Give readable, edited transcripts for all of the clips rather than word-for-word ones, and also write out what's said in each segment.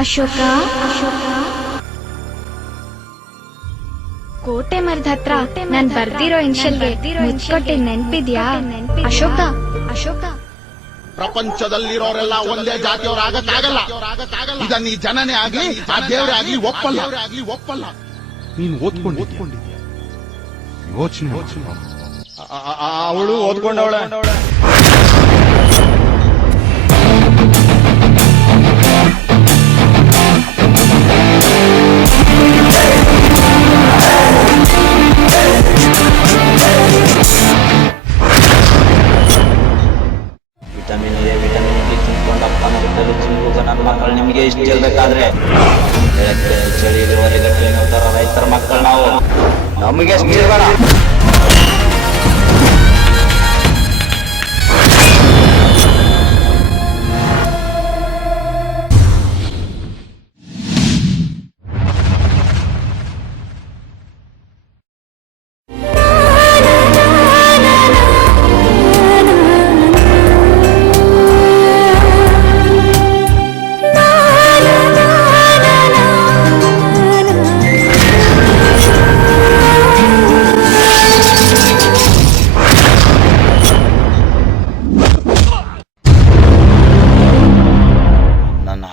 ಅಶೋಕ ಕೋಟೆ ಮರದ ಹತ್ರ ನಾನ್ ಬರ್ದಿರೋ ಇನ್ಷಲ್ಗೆ ಮುಚ್ಕೊಟ್ಟಿದ್ ನೆನ್ಪಿದ್ಯಾ? ಅಶೋಕ ಪ್ರಪಂಚದಲ್ಲಿರೋರೆಲ್ಲ ಒಂದೇ ಜಾತಿಯವರಾಗಕ್ಕಾಗಲ್ಲ. ಇದನ್ನ ಈ ಜನನೇ ಆಗ್ಲಿ ಆ ದೇವರೇ ಆಗ್ಲಿ ಒಪ್ಪಲ್ಲ. ನೀನು ಓದ್ಕೊಂಡಿದ್ಯಾ? ಯೋಚನೆ ಅವಳು ಓದ್ಕೊಂಡವಳೆ. ವಿಟಮಿನ್ ಎ ವಿಟಮಿನ್ ಬಿ ತಿನ್ಕೊಂಡಪ್ಪನ ಬಿಟ್ಟಲು ಚಿಂಬುಗ ನನ್ನ ಮಕ್ಕಳು ನಿಮಗೆ ಇಷ್ಟ ಇರ್ಬೇಕಾದ್ರೆ ಬೆಳಗ್ಗೆ ಚಳಿಯಲ್ಲಿ ಹೊರಗಟ್ಟೆ ನೋಡ್ತಾರ ರೈತರ ಮಕ್ಕಳು ನಾವು ನಮಗೆ ಎಷ್ಟು ಇರಬೇಡ.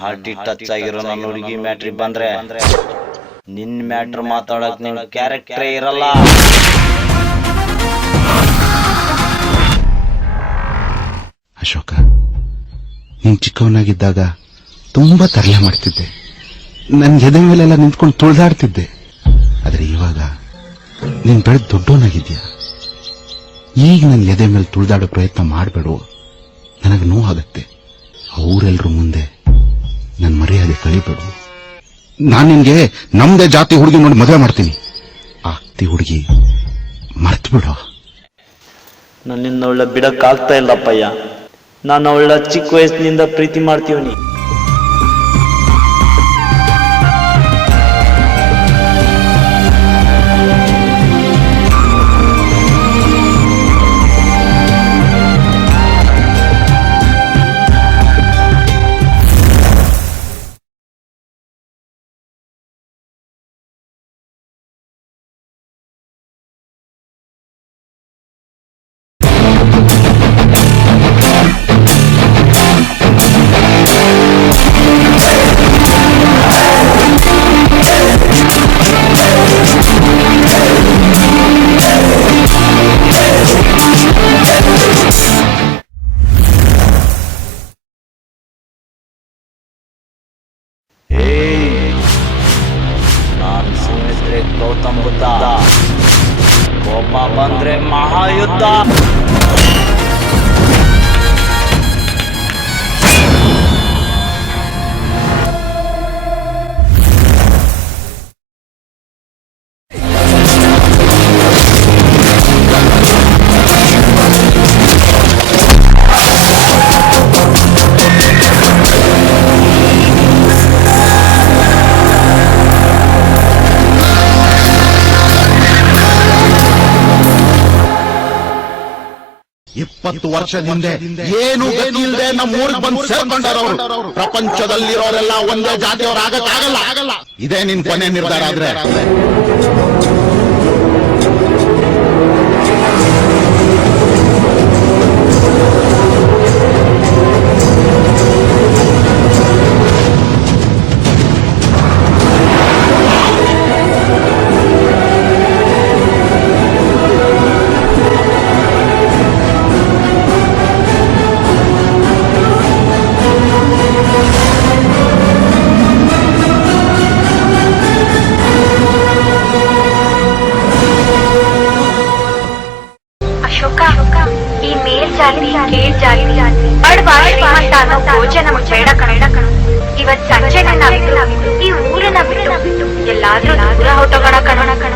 ಹಾರ್ಟಿ ಟಚ್ ಆಗಿರೋ ನನ್ನ ಹುಡುಗಿ ಮ್ಯಾಟ್ರಿ ಬಂದ್ರೆ ನಿನ್ ಮ್ಯಾಟ್ರ್ ಮಾತಾಡಕ್ ನಿನ್ ಕ್ಯಾರೆಕ್ಟರೇ ಇರಲ್ಲ. ಅಶೋಕ, ನೀನ್ ಚಿಕ್ಕವನಾಗಿದ್ದಾಗ ತುಂಬಾ ತರಲೆ ಮಾಡ್ತಿದ್ದೆ. ನನ್ ಎದೆ ಮೇಲೆಲ್ಲ ನಿಂತ್ಕೊಂಡು ತುಳಿದಾಡ್ತಿದ್ದೆ. ಆದ್ರೆ ಇವಾಗ ನೀನ್ ಬೆಳೆದ್ ದೊಡ್ಡವನಾಗಿದ್ಯಾ. ಈಗ ನನ್ ಎದೆ ಮೇಲೆ ತುಳಿದಾಡೋ ಪ್ರಯತ್ನ ಮಾಡ್ಬೇಡು. ನನಗೆ ನೋವಾಗತ್ತೆ. ಅವರೆಲ್ಲರೂ ಮುಂದೆ ನನ್ ಮರ್ಯಾದೆ ಕಳಿಬೇಡು. ನಾನ್ ನಿನ್ಗೆ ನಮ್ದೇ ಜಾತಿ ಹುಡುಗಿ ನೋಡಿ ಮದುವೆ ಮಾಡ್ತೀನಿ. ಆಗ್ತಿ ಹುಡುಗಿ ಮರ್ತು ಬಿಡು. ನನ್ನಿಂದ ಅವಳ ಬಿಡಕ್ ಆಗ್ತಾ ಇಲ್ಲಪ್ಪಯ್ಯ. ನಾನು ಅವಳ ಚಿಕ್ಕ ವಯಸ್ಸಿನಿಂದ ಪ್ರೀತಿ ಮಾಡ್ತೀವನಿ. ನಾನು ಸುಮ್ಮನಿದ್ರೆ ಗೌತಮ್ ಬುದ್ಧ, ಕೋಪ ಬಂದ್ರೆ ಮಹಾಯುದ್ಧ. ಇಪ್ಪತ್ತು ವರ್ಷದಿಂದ ಏನು ಗತಿ ಇಲ್ಲದೆ ನಮ್ಮ ಊರಿಗೆ ಬಂದು ಸೇರ್ಕೊಂಡವರು. ಪ್ರಪಂಚದಲ್ಲಿರೋರೆಲ್ಲ ಒಂದೇ ಜಾತಿಯವರಾಗಕ್ಕಾಗಲ್ಲ. ಇದೇ ನಿನ್ ಕೊನೆ ನಿರ್ಧಾರ ಆದ್ರೆ ಈ ಮೇಲ್ಜಾತಿ ಕೀಳ್ಜಾತಿ ಬಡವ ಶ್ರೀಮಂತ ಅನ್ನೋ ಗೋಜ ನಮಗ್ ಬೇಡ ಕಣ. ಇವತ್ ಸಂಜೆ ನನ್ನ ಈ ಊರನ್ನ ಬಿಟ್ಟು ಎಲ್ಲಾದ್ರೂ ದೂರ ಹೊಟ್ಟೋಗೋಣ ಕಣ.